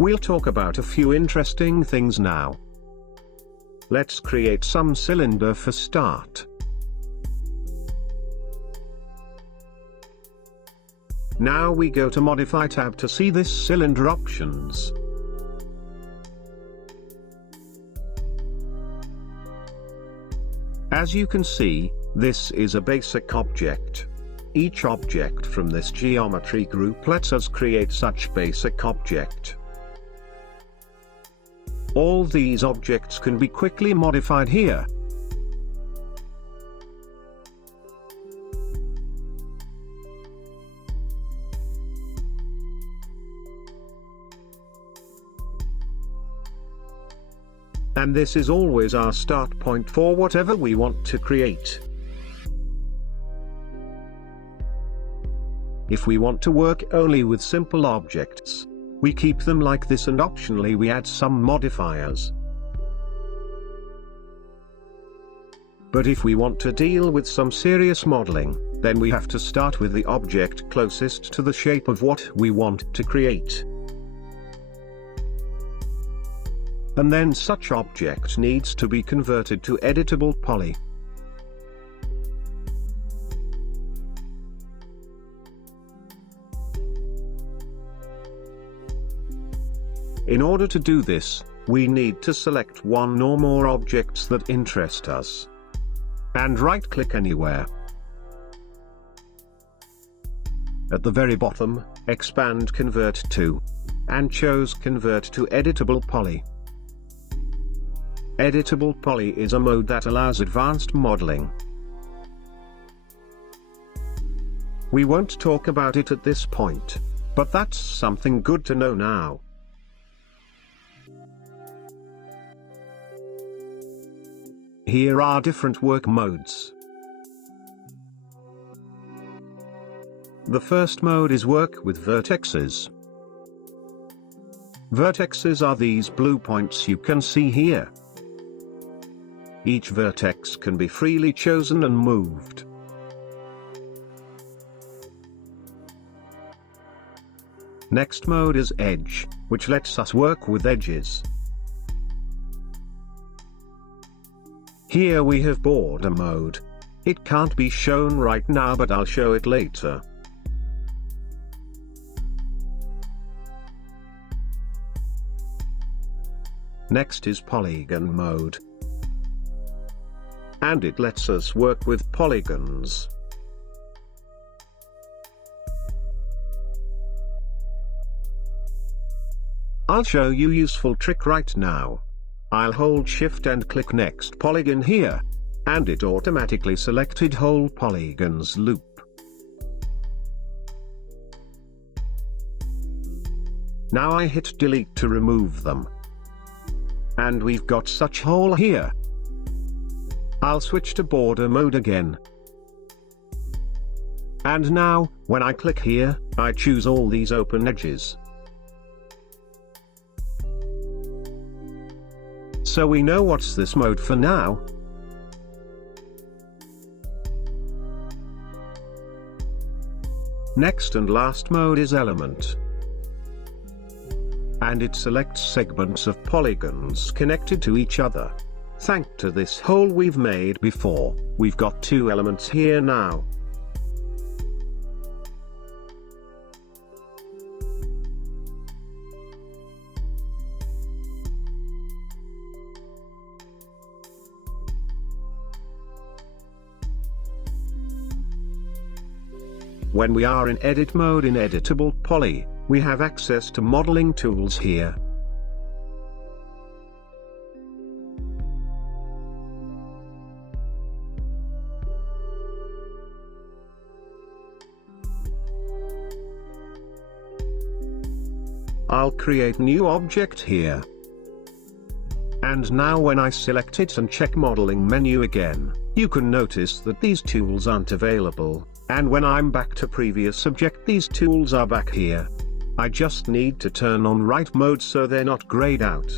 We'll talk about a few interesting things now. Let's create some cylinder for start. Now we go to Modify tab to see this cylinder options. As you can see, this is a basic object. Each object from this geometry group lets us create such basic object. All these objects can be quickly modified here. And this is always our start point for whatever we want to create. If we want to work only with simple objects, we keep them like this, and optionally we add some modifiers. But if we want to deal with some serious modeling, then we have to start with the object closest to the shape of what we want to create. And then such object needs to be converted to Editable Poly. In order to do this, we need to select one or more objects that interest us. And right-click anywhere. At the very bottom, expand Convert to, and choose Convert to Editable Poly. Editable Poly is a mode that allows advanced modeling. We won't talk about it at this point, but that's something good to know now. Here are different work modes. The first mode is work with vertexes. Vertexes are these blue points you can see here. Each vertex can be freely chosen and moved. Next mode is edge, which lets us work with edges. Here we have border mode. It can't be shown right now, but I'll show it later. Next is polygon mode. And it lets us work with polygons. I'll show you useful trick right now. I'll hold Shift and click Next Polygon here, and it automatically selected whole polygons loop. Now I hit Delete to remove them. And we've got such hole here. I'll switch to border mode again. And now, when I click here, I choose all these open edges. So we know what's this mode for now. Next and last mode is element. And it selects segments of polygons connected to each other. Thanks to this hole we've made before, we've got two elements here now. When we are in edit mode in Editable Poly, we have access to modeling tools here. I'll create new object here. And now when I select it and check modeling menu again, you can notice that these tools aren't available, and when I'm back to previous object these tools are back here. I just need to turn on write mode so they're not grayed out.